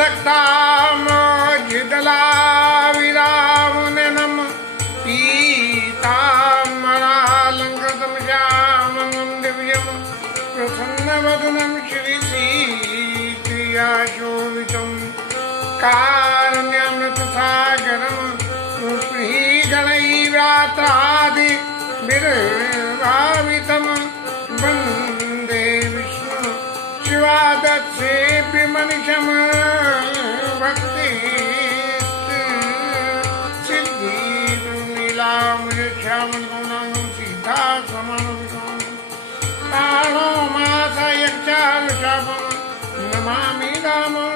रक्तामोजिदला विरामनम पीताम्बरालङ्कृतं श्यामं दिव्यं प्रसन्नवदनं श्रीसीत्याशोभितं कारुण्यमृतसागरं गणैरात्रादि विर्भावितं वन्दे विष्णु शिवादस्येऽपि मनिषं भक्ति सिद्धिर्नीलामृच्छामं सीता समानं ताणो मासयक्षारुषभं नमामि रामं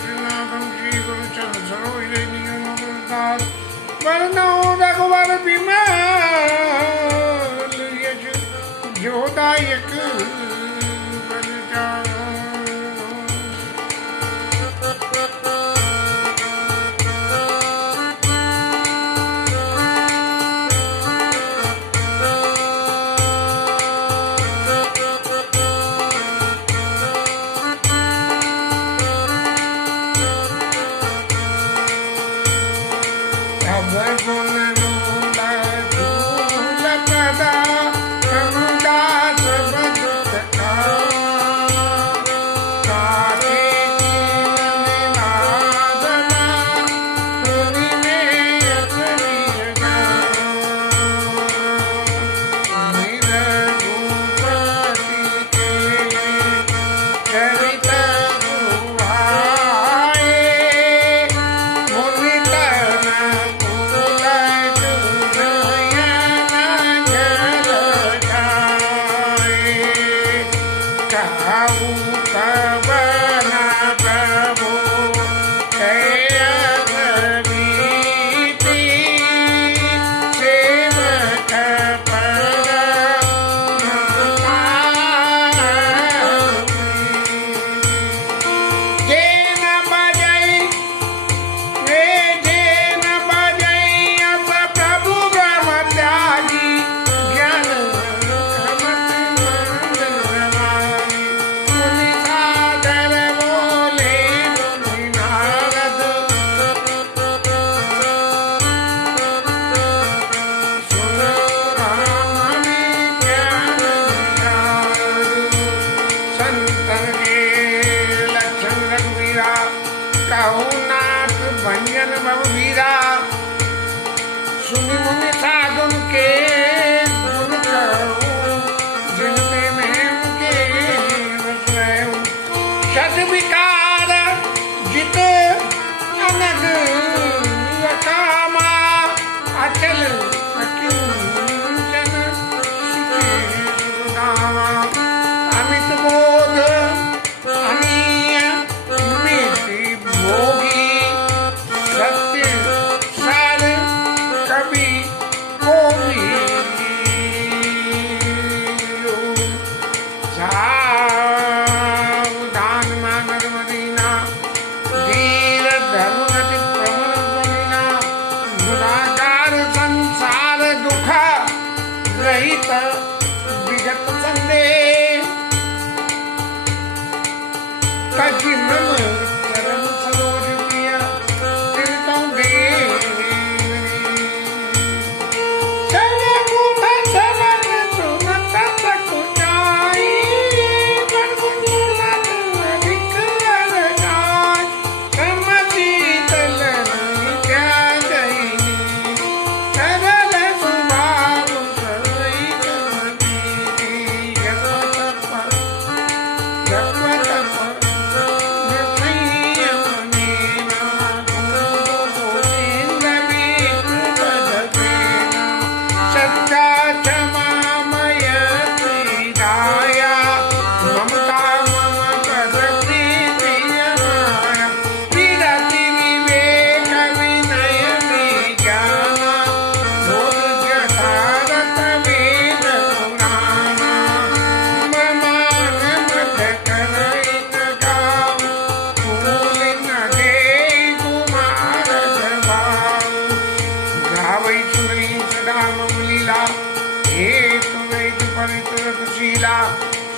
श्रीनाथं श्रीगुरुचरण सरोजनीयं वर्णो रघुवर विमल यश जोदायक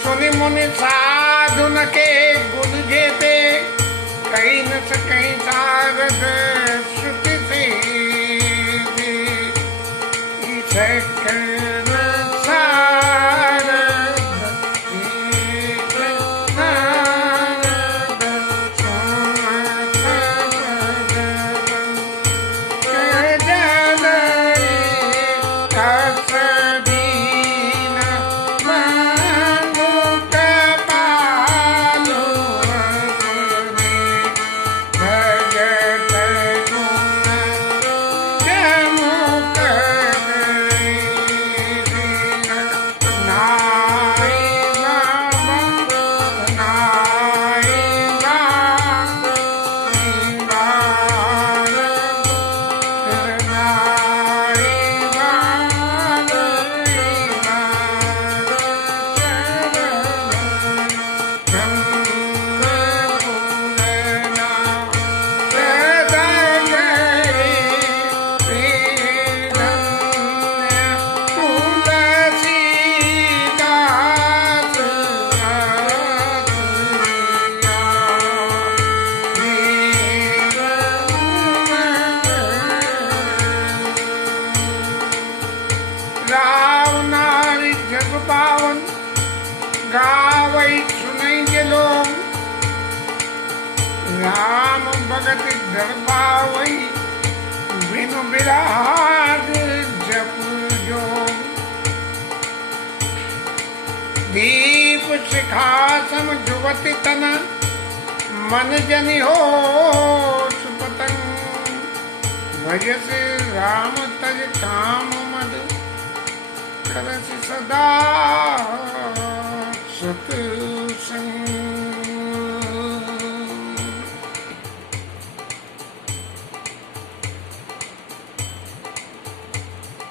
सुनि मुनि साधुन के गुण जेते कहीं न सके सारद श्रुति से सकल सारद नारद सुमत जदरी कसदीन मंगुक पालु भजत गुण जमुक पावन गावै सुनै गेलो राम भगत डर पावै बिनु बिराग जप जो दीप शिखा सम जुवति तन मन जनि हो सुपतंग भजस राम तज काम मद करस सदा सत्संग।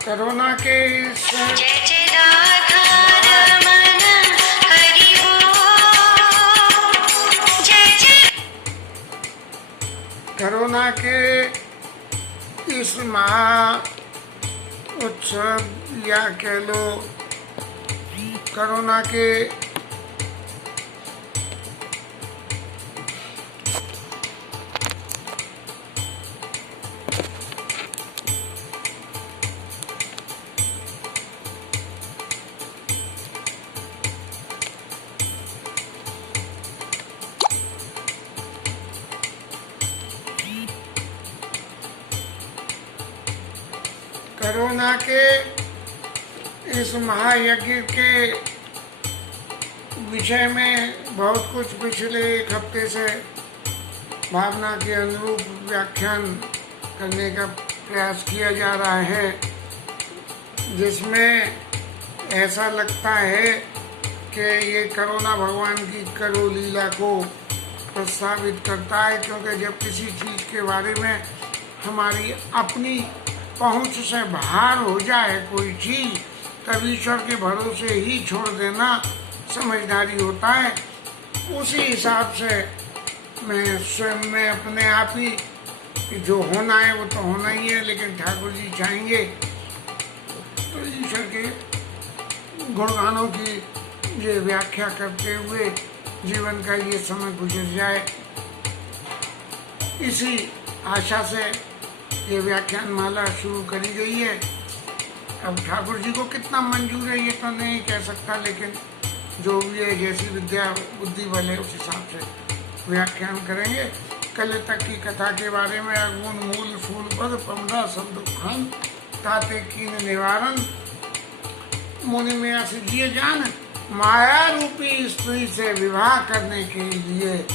कोरोना के कोरोना के इस महा उत्सव या कह लो कोरोना के कोरोना के इस महायज्ञ के विषय में बहुत कुछ पिछले एक हफ्ते से भावना के अनुरूप व्याख्यान करने का प्रयास किया जा रहा है, जिसमें ऐसा लगता है कि ये कोरोना भगवान की करो लीला को प्रस्तावित करता है, क्योंकि जब किसी चीज़ के बारे में हमारी अपनी पहुंच से बाहर हो जाए कोई चीज, तब ईश्वर के भरोसे ही छोड़ देना समझदारी होता है। उसी हिसाब से मैं स्वयं में अपने आप ही जो होना है वो तो होना ही है, लेकिन ठाकुर जी चाहेंगे तो ईश्वर के गुणगानों की ये व्याख्या करते हुए जीवन का ये समय गुजर जाए, इसी आशा से ये व्याख्यान माला शुरू करी गई है। अब ठाकुर जी को कितना मंजूर है ये तो नहीं कह सकता, लेकिन जो भी है जैसी विद्या बुद्धि वाले उस हिसाब से व्याख्यान करेंगे। कल तक की कथा के बारे में अगुण मूल फूल पद पमदा सब दुखान ताते कीन निवारण मुनि में असजिए जान माया रूपी स्त्री से विवाह करने के लिए।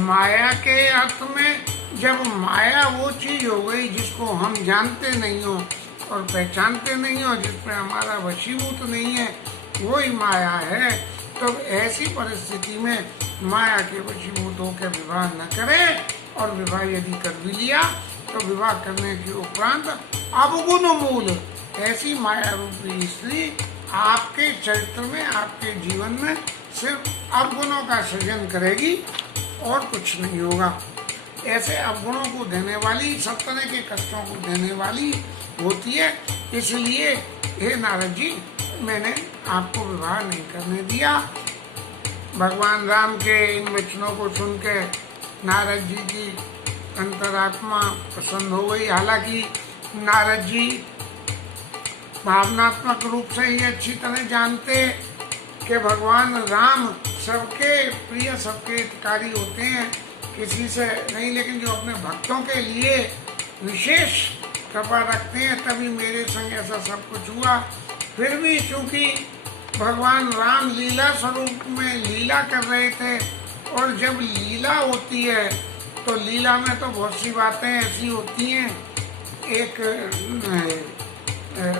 माया के अर्थ में जब माया वो चीज हो गई जिसको हम जानते नहीं हो और पहचानते नहीं हो, जिसमें हमारा वशीभूत नहीं है, वही माया है। तो ऐसी परिस्थिति में माया के वशीभूत होकर विवाह न करे, और विवाह यदि कर भी लिया तो विवाह करने के उपरांत अवगुण मूल ऐसी माया रूपी स्त्री आपके चरित्र में, आपके जीवन में सिर्फ अवगुणों का सृजन करेगी और कुछ नहीं होगा। ऐसे अवगुणों को देने वाली, सब तरह के कष्टों को देने वाली होती है। इसलिए हे नारद जी, मैंने आपको विवाह नहीं करने दिया। भगवान राम के इन वचनों को सुन के नारद जी की अंतरात्मा प्रसन्न हो गई। हालांकि नारद जी भावनात्मक रूप से ही अच्छी तरह जानते कि भगवान राम सबके प्रिय, सबके हितकारी होते हैं, किसी से नहीं, लेकिन जो अपने भक्तों के लिए विशेष कृपा रखते हैं, तभी मेरे संग ऐसा सब कुछ हुआ। फिर भी चूंकि भगवान राम लीला स्वरूप में लीला कर रहे थे, और जब लीला होती है तो लीला में तो बहुत सी बातें ऐसी होती हैं। एक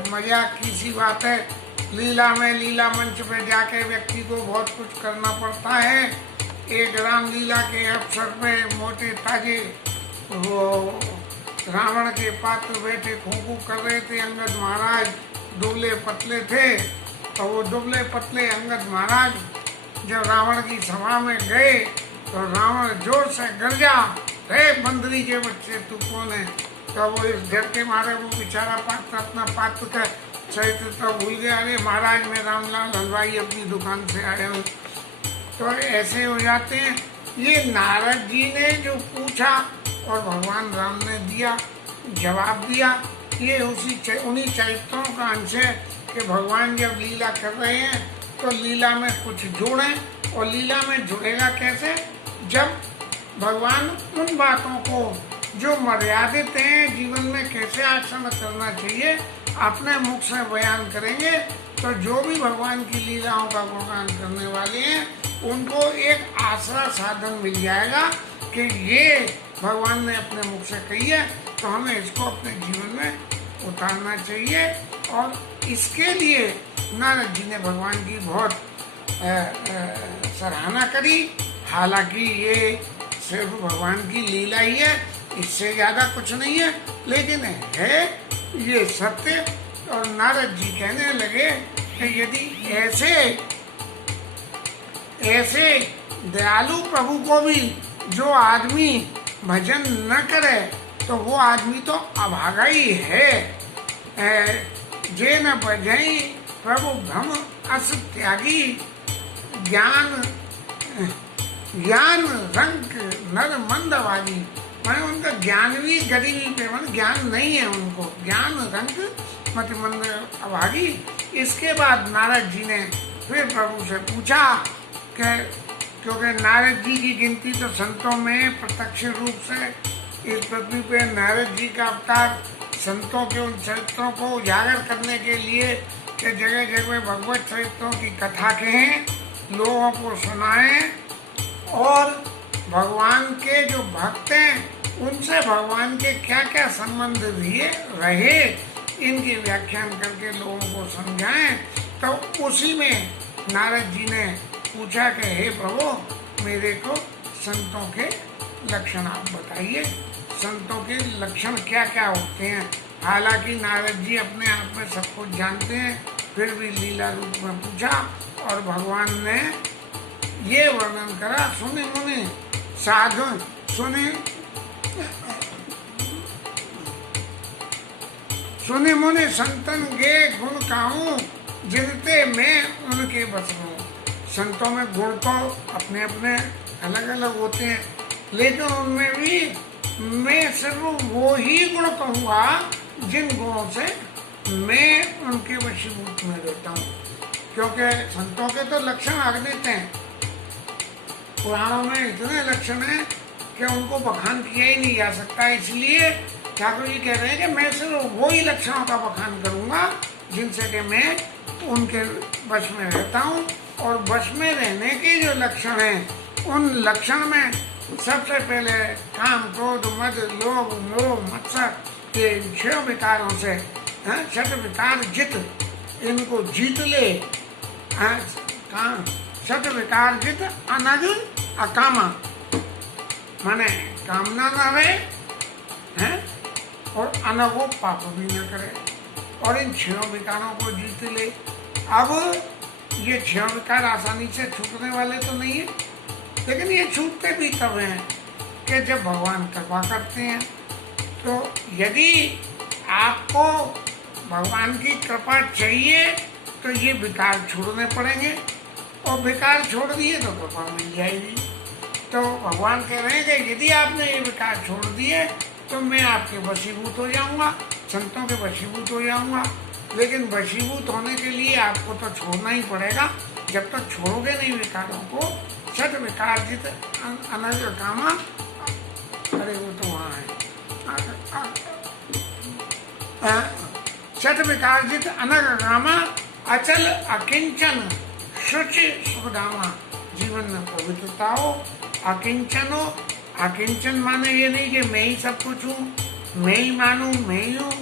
मजाक की सी बात है, लीला में, लीला मंच पे जाके व्यक्ति को बहुत कुछ करना पड़ता है। एक रामलीला के अवसर पे मोटे ताजे वो रावण के पात्र बैठे खूंकू कर रहे थे। अंगद महाराज दुबले पतले थे, तो वो दुबले पतले अंगद महाराज जब रावण की सभा में गए तो रावण जोर से गरजा, हे बंदरी के बच्चे तू कौन है? तो वो इस डर के मारे वो बेचारा पात्र अपना पात्र का चरित्र तो भूल गया। अरे महाराज मैं रामलाल हलवाई अपनी दुकान से आया हूँ। तो ऐसे हो जाते हैं। ये नारद जी ने जो पूछा और भगवान राम ने दिया, जवाब दिया, ये उन्हीं चरित्रों का अंश है कि भगवान जब लीला कर रहे हैं तो लीला में कुछ जोड़ें, और लीला में जुड़ेगा कैसे? जब भगवान उन बातों को जो मर्यादित हैं जीवन में कैसे आचरण करना चाहिए अपने मुख से बयान करेंगे, तो जो भी भगवान की लीलाओं का गुणगान करने वाले हैं उनको एक आसरा साधन मिल जाएगा कि ये भगवान ने अपने मुख से कही है, तो हमें इसको अपने जीवन में उतारना चाहिए। और इसके लिए नारद जी ने भगवान की बहुत सराहना करी। हालांकि ये सिर्फ भगवान की लीला ही है, इससे ज्यादा कुछ नहीं है, लेकिन है ये सत्य। और नारद जी कहने लगे कि यदि ऐसे दयालु प्रभु को भी जो आदमी भजन न करे तो वो आदमी तो अभागा ही है। जे न भजई प्रभु भ्रम अस त्यागी, ज्ञान रंग नर मंदवादी। मैं उनका ज्ञान भी गरीबी पे, मन ज्ञान नहीं है उनको, ज्ञान रंग मत मंद अभागी। इसके बाद नारद जी ने फिर प्रभु से पूछा कि क्योंकि नारद जी की गिनती तो संतों में प्रत्यक्ष रूप से इस पृथ्वी पे नारद जी का अवतार संतों के उन चरित्रों को उजागर करने के लिए कि जगह जगह भगवत चरित्रों की कथा कहें, लोगों को सुनाएं, और भगवान के जो भक्त हैं उनसे भगवान के क्या क्या संबंध रहे इनकी व्याख्यान करके लोगों को समझाएं। तो उसी में नारद जी ने पूछा कि हे प्रभु मेरे को संतों के लक्षण आप बताइए, संतों के लक्षण क्या क्या होते हैं। हालांकि नारद जी अपने आप में सब कुछ जानते हैं, फिर भी लीला रूप में पूछा और भगवान ने ये वर्णन करा। सुने मुनि साधु सुने मुनि संतन गे गुण काहूं, जिनते मैं उनके बस हूँ। संतों में गुण तो अपने अपने अलग अलग होते हैं, लेकिन उनमें भी मैं सिर्फ वो ही गुण कहूँगा जिन गुणों से मैं उनके वशीभूत में रहता हूँ। क्योंकि संतों के तो लक्षण अगणित हैं, पुराणों में इतने लक्षण हैं कि उनको बखान किया ही नहीं जा सकता। इसलिए ठाकुर जी कह रहे हैं कि मैं सिर्फ वो ही लक्षणों का बखान करूँगा जिनसे कि मैं उनके वश में रहता हूँ। और वश में रहने के जो लक्षण हैं उन लक्षण में सबसे पहले काम, क्रोध, मद, लोभ, मोह, मत्सर, ये 6 विकारों से छठ विकार जित, इनको जीत ले। छठ विकार जित अनग अकामा, माने कामना न रहे हैं और अनगो पाप भी न करे, और इन 6 विकारों को जीत ले। अब ये 6 विकार आसानी से छूटने वाले तो नहीं है, लेकिन ये छूटते भी तब हैं कि जब भगवान कृपा करते हैं। तो यदि आपको भगवान की कृपा चाहिए तो ये विकार छोड़ने पड़ेंगे, और विकार छोड़ दिए तो कृपा मिल जाएगी। तो भगवान कह रहे हैं कि यदि आपने ये विकार छोड़ दिए तो मैं आपके वशीभूत हो जाऊंगा, संतों के वशीभूत हो जाऊंगा। लेकिन वशीभूत होने के लिए आपको तो छोड़ना ही पड़ेगा। जब तक छोड़ोगे नहीं विकारों को, छठ विकारजित अनग कामा, अरे वो तो वहाँ है, छठ विकारजित अनग कामा, अचल अकिंचन शुचि सुखधामा। जीवन में पवित्रता हो, अकिंचन हो। अकिंचन माने ये नहीं कि मैं ही सब कुछ हूँ, मैं ही मानू, मैं ही हूँ।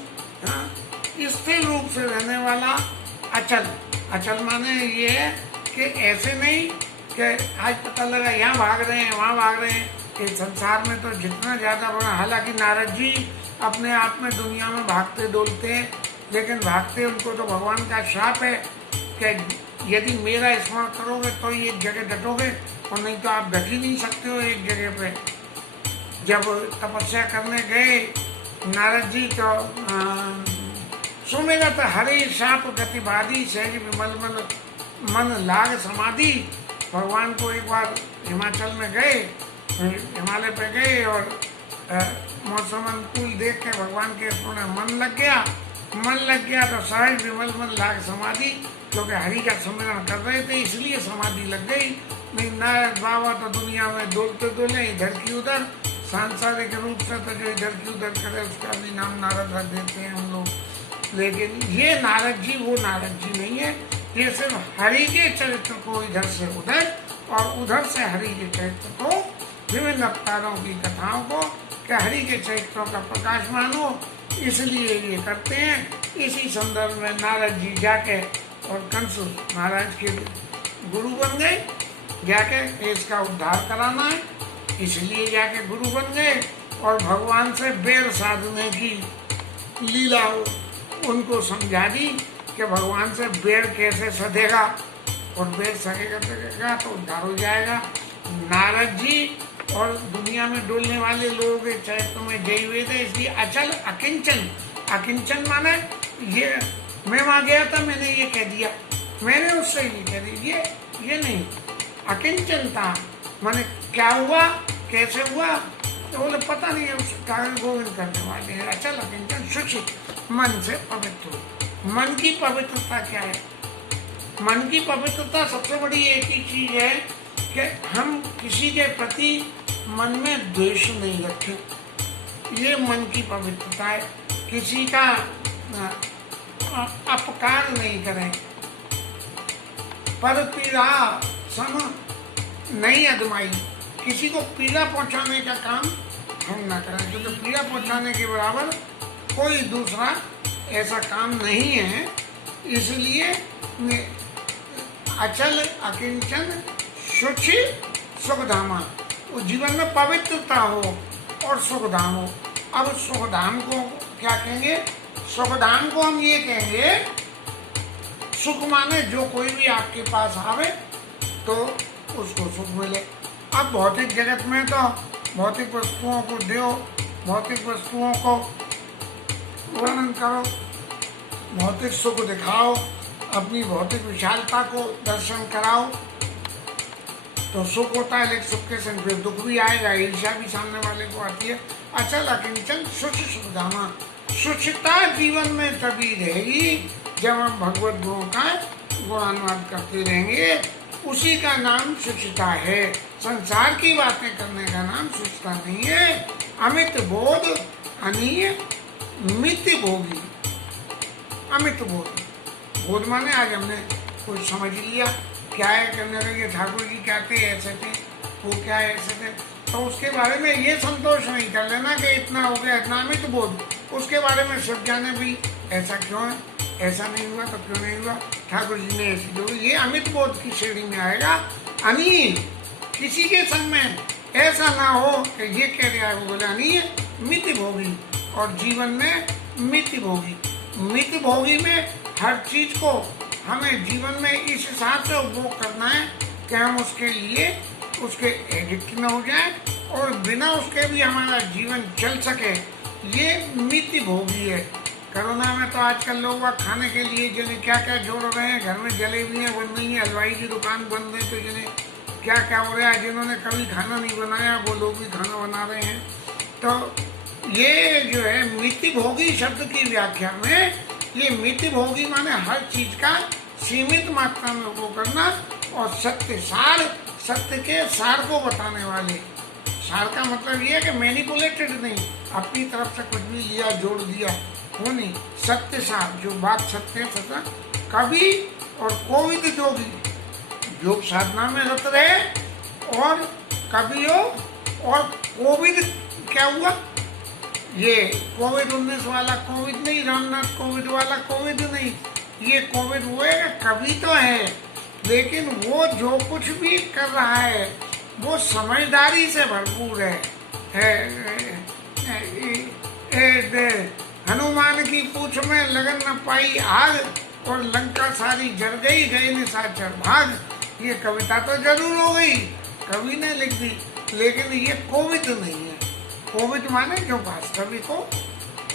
स्थिर रूप से रहने वाला अचल। अचल माने ये है कि ऐसे नहीं कि आज पता लगा यहाँ भाग रहे हैं, वहाँ भाग रहे हैं। इस संसार में तो जितना ज़्यादा बड़ा, हालांकि नारद जी अपने आप में दुनिया में भागते डोलते हैं, लेकिन भागते उनको तो भगवान का श्राप है कि यदि मेरा स्मरण करोगे तो ही एक जगह डटोगे, और नहीं तो आप डट ही नहीं सकते हो एक जगह पे। जब तपस्या करने गए नारद जी तो सुमिरत हरे शाप गतिवादी सहज विमल मन लाग समाधि। भगवान को एक बार हिमाचल में गए, हिमालय पे गए और मौसम अनुकूल देख के भगवान के मन लग गया। मन लग गया तो सहज विमल मन लाग समाधि, क्योंकि हरि का सुमिरन कर रहे थे इसलिए समाधि लग गई। नहीं नारद बाबा तो दुनिया में डोलते डोले इधर की उधर, सांसारिक रूप से तो जो इधर की उधर करे उसका भी नाम नारद रख देते हैं हम लोग। लेकिन ये नारद जी वो नारद जी नहीं है, ये सिर्फ हरि के चरित्र को इधर से उधर और उधर से हरि के चरित्र को, विभिन्न अवतारों की कथाओं को कि हरि के चरित्रों का प्रकाश मानो, इसलिए ये करते हैं। इसी संदर्भ में नारद जी जाके और कंस महाराज के गुरु बन गए, जाके इसका उद्धार कराना है इसलिए जाके गुरु बन गए और भगवान से बेर साधने की लीला उनको समझा दी कि भगवान से बेर कैसे सधेगा, और बेर सधेगा तो उद्धार हो जाएगा। नारद जी और दुनिया में डोलने वाले लोग चरित्र में जय हुए थे, इसलिए अचल अकिंचन। अकिंचन माने ये मैं वहां गया था, मैंने ये कह दिया, मैंने उससे ये कह दिया, ये नहीं। अकिंचन था माने क्या हुआ, कैसे हुआ, तो बोले पता नहीं है, उस कारण गोविंद करने वाले हैं। अचल अकिंचन शुचि, मन से पवित्र। मन की पवित्रता क्या है? मन की पवित्रता सबसे बड़ी एक ही चीज है कि हम किसी के प्रति मन में द्वेष नहीं रखें, ये मन की पवित्रता है। किसी का अपकार नहीं करें, पर पीड़ा सम नहीं अदमाई, किसी को पीड़ा पहुंचाने का काम हम ना करें, क्योंकि पीड़ा पहुंचाने के बराबर कोई दूसरा ऐसा काम नहीं है। इसलिए अचल अकिंचन शुचि सुखधामा, जीवन में पवित्रता हो और सुखधाम हो। अब सुखधाम को क्या कहेंगे? सुखधाम को हम ये कहेंगे, सुख माने जो कोई भी आपके पास आवे तो उसको सुख मिले। अब भौतिक जगत में तो भौतिक वस्तुओं को दो, भौतिक वस्तुओं को वर्णन करो, भौतिक सुख दिखाओ, अपनी भौतिक विशालता को दर्शन कराओ तो सुख होता है। लेकिन सुख के संग फिर दुख भी आएगा, ईर्ष्या भी सामने वाले को आती है। अचल अकिंचन शुचि सुखधामा, शुचिता जीवन में तभी रहेगी जब हम भगवत गुणों का गुणानुवाद करते रहेंगे। उसी का नाम शुचिता है। संसार की बातें करने का नाम शुचिता नहीं है। अमित बोध अनीय मित भोगी। अमित बोध, बोध माने आज हमने कुछ समझ लिया, क्या है करने लगे, ठाकुर जी क्या थे, ऐसे थे, वो क्या ऐसे थे, तो उसके बारे में ये संतोष नहीं कर लेना कि इतना हो गया, इतना अमित बोध। उसके बारे में सोच जाने भी ऐसा क्यों है, ऐसा नहीं हुआ तो क्यों नहीं हुआ, ठाकुर जी ने ऐसी जो, ये अमित बोध की श्रेणी में आएगा। अनीय, किसी के संग में ऐसा ना हो कि ये कह रहा है वो बोला अनीय मित भोगी, और जीवन में मित भोगी। मित भोगी में हर चीज को हमें जीवन में इस हिसाब से उपभोग करना है कि हम उसके लिए उसके एडिक्ट न हो जाए और बिना उसके भी हमारा जीवन चल सके। ये मिति भोगी है। कोरोना में तो आजकल लोग खाने के लिए जने क्या क्या जोड़ रहे हैं, घर में जलेबियाँ बन रही हैं, हलवाई की दुकान बंद है तो जने क्या क्या हो रहा है, जिन्होंने कभी खाना नहीं बनाया वो लोग भी खाना बना रहे हैं। तो ये जो है मितिभोगी शब्द की व्याख्या में, ये मितिभोगी माने हर चीज का सीमित मात्रा में उपयोग करना, और सत्य सार, सत्य के सार को बताने वाले। सार का मतलब ये है कि मैनिपुलेटेड नहीं, अपनी तरफ से कुछ भी लिया जोड़ दिया वो नहीं। सत्य सार, जो बात सत्य है सत्य। कवि और कोविद जोगी, योग साधना में रत रहे और कवि हो, और कोविद क्या हुआ, ये कोविड-19 वाला कोविड नहीं, रामनाथ कोविड वाला कोविद नहीं, ये कोविड हुए कवि तो है, लेकिन वो जो कुछ भी कर रहा है वो समझदारी से भरपूर है। हनुमान की पूंछ में लगन न पाई आग, और लंका सारी जल गई, गए निशाचर भाग। ये कविता तो जरूर हो गई, कवि ने लिख दी, लेकिन ये कोविद नहीं है। कोविद माने जो वास्तविक हो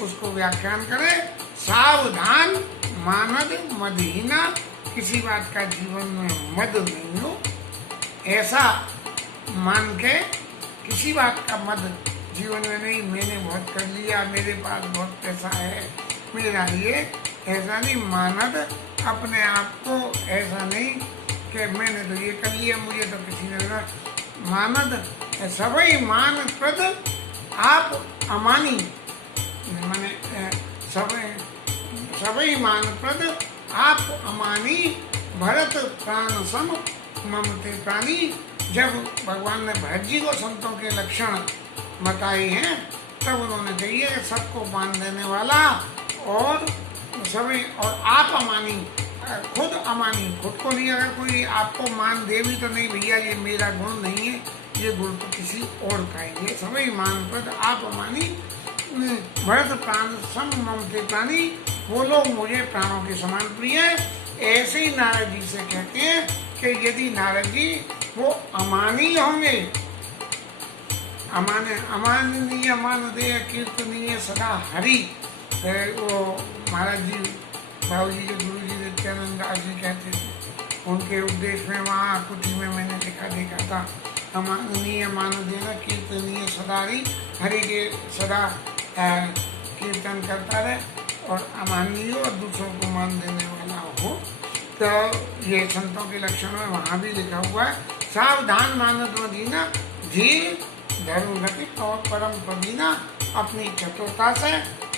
उसको व्याख्यान करे। सावधान मानद मदहीना, किसी बात का जीवन में मद नहीं हो, ऐसा मान के किसी बात का मद जीवन में नहीं, मैंने बहुत कर लिया, मेरे पास बहुत पैसा है, मेरा ये, ऐसा नहीं। मानद अपने आप को ऐसा नहीं कि मैंने तो ये कर लिया, मुझे तो किसी ने कहा। मानद सभी मान प्रद आप अमानी, माने सभी मान प्रद आप अमानी, भरत प्राण सम ममते प्राणी। जब भगवान ने भरत जी को संतों के लक्षण बताए हैं, तब उन्होंने कही है सबको मान देने वाला, और सभी, और आप अमानी, खुद अमानी, खुद को नहीं। अगर कोई आपको मान दे भी तो नहीं भैया ये मेरा गुण नहीं है, ये गुण तो किसी और का है। ये सभी मान पद आप अमानी, भरत प्राण सम ममते प्राणी, वो लोग मुझे प्राणों के समान प्रिय है। ऐसे ही नारद जी से कहते हैं कि यदि नारद जी वो अमानी होंगे, अमाननीय मानदेय कीर्तनीय सदा हरि, वो महाराज जी, बाबू जी के गुरु जी नित्यानंद दास जी कहते थे, उनके उपदेश में वहाँ कुटी में मैंने देखा था, अमाननीय मानदेय कीर्तनीय सदा हरि के सदा कीर्तन करता रहे, और अमाननीय और दूसरों को मान देने वाला हो। तो ये संतों के लक्षण में वहाँ भी लिखा हुआ है। सावधान मानद मदीना, धीर धर्म गति और परम प्रवीणा, अपनी चतुरता से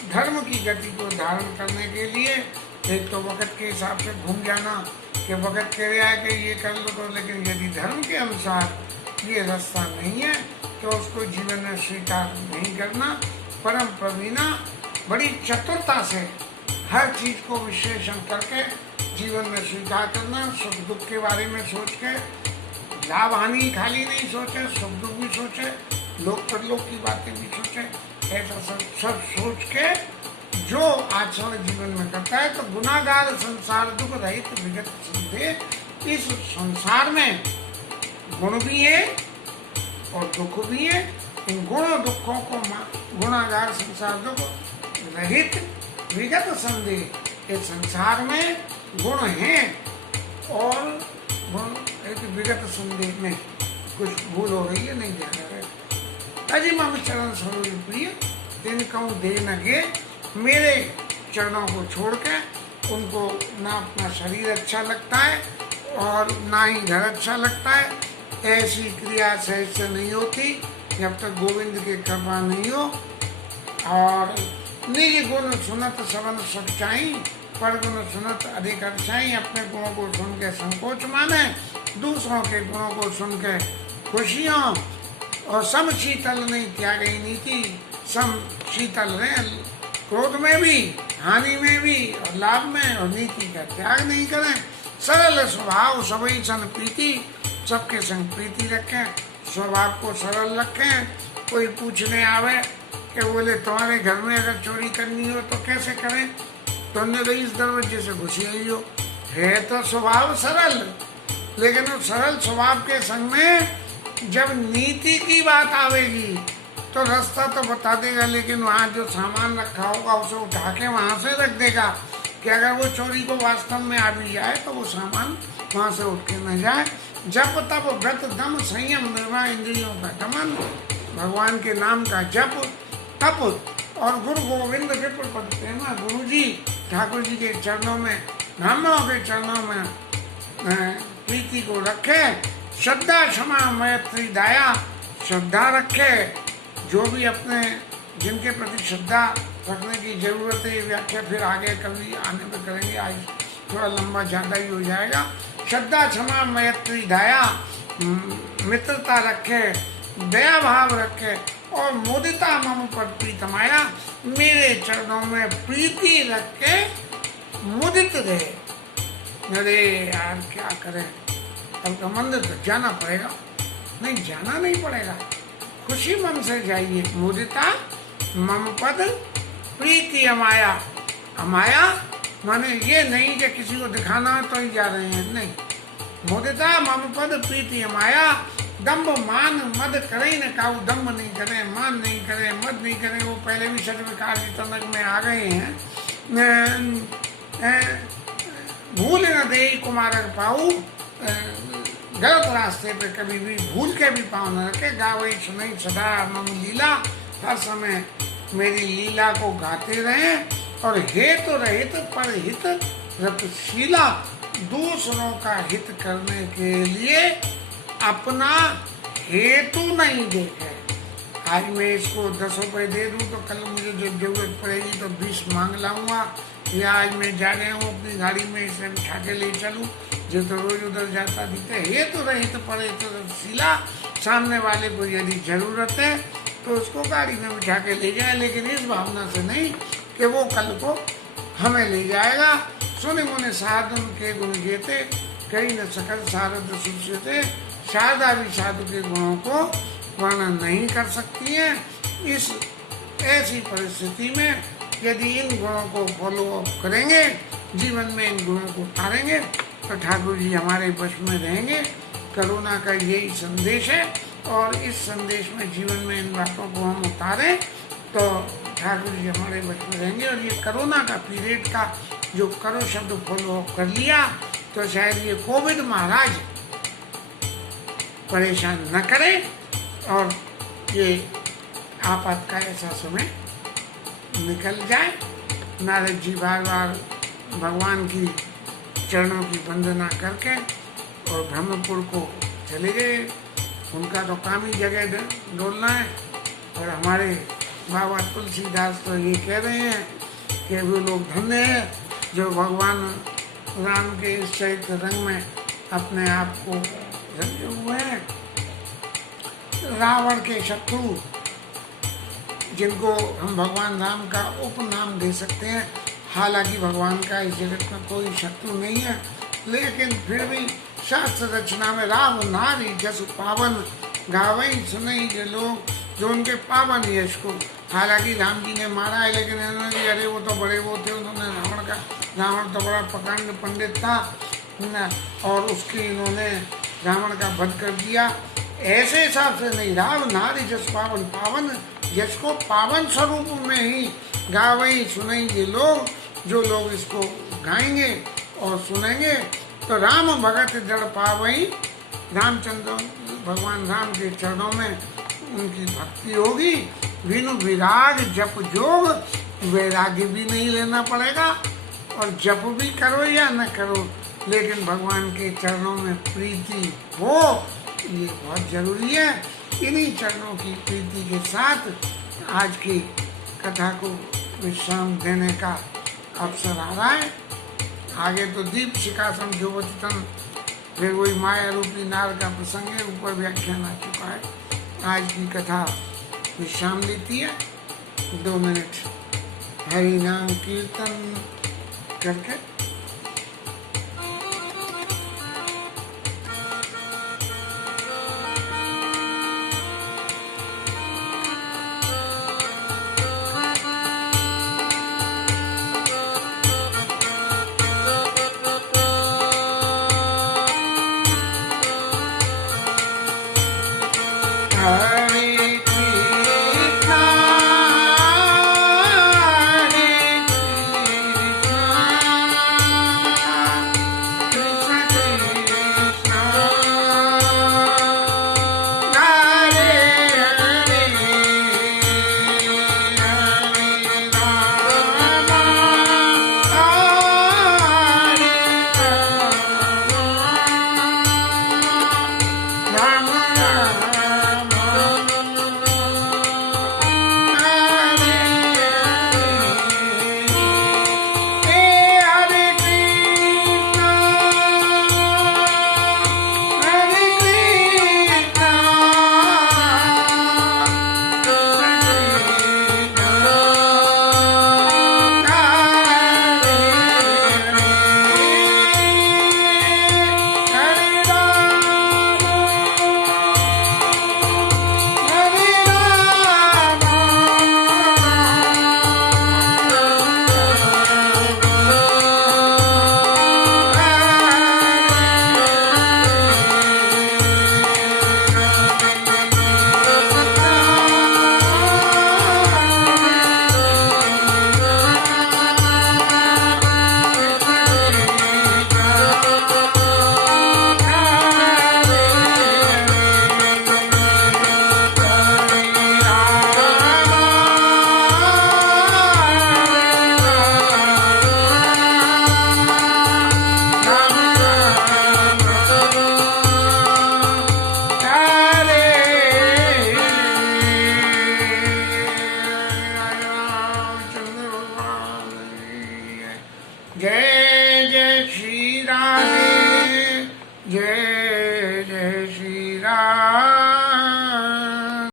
धर्म की गति को धारण करने के लिए, एक तो वक़्त के हिसाब से घूम जाना कि वक़्त कह रहा है कि ये कर लो तो, लेकिन यदि धर्म के अनुसार ये रास्ता नहीं है तो उसको जीवन में स्वीकार नहीं करना। परम प्रवीणा, बड़ी चतुरता से हर चीज़ को विश्लेषण करके जीवन में स्वीकार करना, सुख दुख के बारे में सोच के, लाभ हानि खाली नहीं सोचे, सुख दुख भी सोचे, लोक परलोक की बातें भी सोचे, ऐसा सब सोच के जो आचरण जीवन में करता है तो गुनागार संसार दुख रहित विगत संदेह। इस संसार में गुण भी है और दुख भी है। इन गुण दुखों को गुनागार संसार दुख रहित विगत संदेह, इस संसार में गुण हैं और गुण एक विगत संदेह में कुछ भूल हो रही है, नहीं ध्यान रहे। अजी मम चरण सरोज प्रिय, दिन कहूँ दे न गे, मेरे चरणों को छोड़ के उनको ना अपना शरीर अच्छा लगता है और ना ही घर अच्छा लगता है। ऐसी क्रिया सहज से नहीं होती जब तक गोविंद की कृपा नहीं हो। और निज गुण सुनत सबन सच्चाई, पर गुण सुनत अधिक अच्छाई। अपने गुणों को सुन के संकोच माने, दूसरों के गुणों को सुन के खुशियों, और सम शीतल नहीं त्यागी नीति, सम शीतल रहे क्रोध में भी, हानि में भी और लाभ में, और नीति का त्याग नहीं करें। सरल स्वभाव सभी सन प्रीति, सबके संग प्रीति रखें, स्वभाव को सरल रखें। कोई पूछने आवे कि बोले तुम्हारे घर में अगर चोरी करनी हो तो कैसे करें, तो ने गई इस दरवाजे से घुसी आई हो, है तो स्वभाव सरल, लेकिन उस सरल स्वभाव के संग में जब नीति की बात आवेगी तो रास्ता तो बता देगा, लेकिन वहाँ जो सामान रखा होगा उसे उठा के वहाँ से रख देगा कि अगर वो चोरी को वास्तव में आ भी जाए तो वो सामान वहाँ से उठ के न जाए। जप तप व्रत दम संयम निर्वाह इंद्रियों का दमन, भगवान के नाम का जप तप और गुरु गोविंद विप्र पद प्रेमा। गुरु जी ठाकुर जी के चरणों में, ब्राह्मणों के चरणों में प्रीति को रखे। श्रद्धा क्षमा मैत्री दया, श्रद्धा रखे। जो भी अपने जिनके प्रति श्रद्धा रखने की जरूरत है, व्याख्या फिर आगे कभी आने में करेंगे, आज थोड़ा लंबा ज़्यादा ही हो जाएगा। श्रद्धा क्षमा मैत्री दया, मित्रता रखे, दया भाव रखे और मोदिता मम पर प्रीतमाया, मेरे चरणों में प्रीति रख के मुदित रहे। अरे यार क्या करें, अब मंदिर तो जाना पड़ेगा। नहीं जाना नहीं पड़ेगा, खुशी मन से जाइए। मुदिता मम पद प्रीति अमाया। अमाया माने ये नहीं कि किसी को दिखाना है तो ही जा रहे हैं, नहीं। मुदिता मम पद प्रीति अमाया, दम्भ मान मद करे न काऊ। दम्भ नहीं करे, मान नहीं करे, मद नहीं करे। वो पहले भी सर्वकार जी तनक में आ गए हैं। भूल न दे कुमारक पाऊ, गलत रास्ते पे कभी भी भूल के भी पाँव न रखे। गावई सुनई सदा मम लीला, हर समय मेरी लीला को गाते रहे। और हेत रहित पर हित रतशीला, दूसरों का हित करने के लिए अपना हेतु नहीं देखे। आज मैं इसको 10 रुपए दे दूं तो कल मुझे जब जरूरत पड़ेगी तो 20 मांग लाऊंगा। या आज मैं जा रहा हूँ अपनी गाड़ी में इसे बिठा के ले चलूँ, जो तो रोज उधर जाता दिखता है। हेतु रहित पर हित रतशीला, सामने वाले को यदि जरूरत है तो उसको गाड़ी में बिठा के ले जाए, लेकिन इस भावना से नहीं कि वो कल को हमें ले जाएगा। सुने मुने साधन के गुण जेते, कई न सकल सारद सुचते। शारदा भी साधु के गुणों को वर्णन नहीं कर सकती है। इस ऐसी परिस्थिति में यदि इन गुणों को फॉलो अप करेंगे, जीवन में इन गुणों को उतारेंगे तो ठाकुर जी हमारे वश में रहेंगे। करुणा का यही संदेश है और इस संदेश में जीवन में इन बातों को हम उतारें तो ठाकुर जी हमारे वश में रहेंगे। और ये कोरोना का पीरियड का जो करो शब्द फॉलो कर लिया तो शायद ये कोविड महाराज परेशान न करे और ये आपात का ऐसा समय निकल जाए। नारद जी बार बार भगवान की चरणों की वंदना करके और ब्रह्मपुर को चले गए। उनका तो काम ही जगह डोलना है। और हमारे बाबा तुलसीदास तो ये कह रहे हैं कि वे लोग धन्य हैं जो भगवान राम के इस चैत्र रंग में अपने आप को रंगे हुए हैं। रावण के शत्रु जिनको हम भगवान राम का उपनाम दे सकते हैं, हालांकि भगवान का इस जगत में कोई शत्रु नहीं है, लेकिन फिर भी शास्त्र रचना में राम नारी जस पावन, गावई सुनई जो लोग जो उनके पावन यश को, हालांकि राम जी ने मारा है लेकिन इन्होंने अरे वो तो बड़े वो थे, उन्होंने रावण तो बड़ा प्रकांड पंडित था और उसकी इन्होंने रावण का वध कर दिया। ऐसे हिसाब से नहीं, राम नारी जस पावन, पावन यश को पावन स्वरूप में ही गावई सुनई ये लोग, जो लोग इसको गाएंगे और सुनेंगे तो राम भगत जड़ पावई। रामचंद्र भगवान राम के चरणों में उनकी भक्ति होगी। विनु विराग जप जोग, वैराग्य भी नहीं लेना पड़ेगा और जप भी करो या न करो, लेकिन भगवान के चरणों में प्रीति हो, ये बहुत जरूरी है। इन्हीं चरणों की प्रीति के साथ आज की कथा को विश्राम देने का अवसर आ रहा है। आगे तो दीप शिखासम ज्योतितम, फिर वही माया रूपी नार का प्रसंग है, ऊपर व्याख्यान आ चुका है। आज की कथा विश्राम लेती है। 2 मिनट हरि नाम कीर्तन करके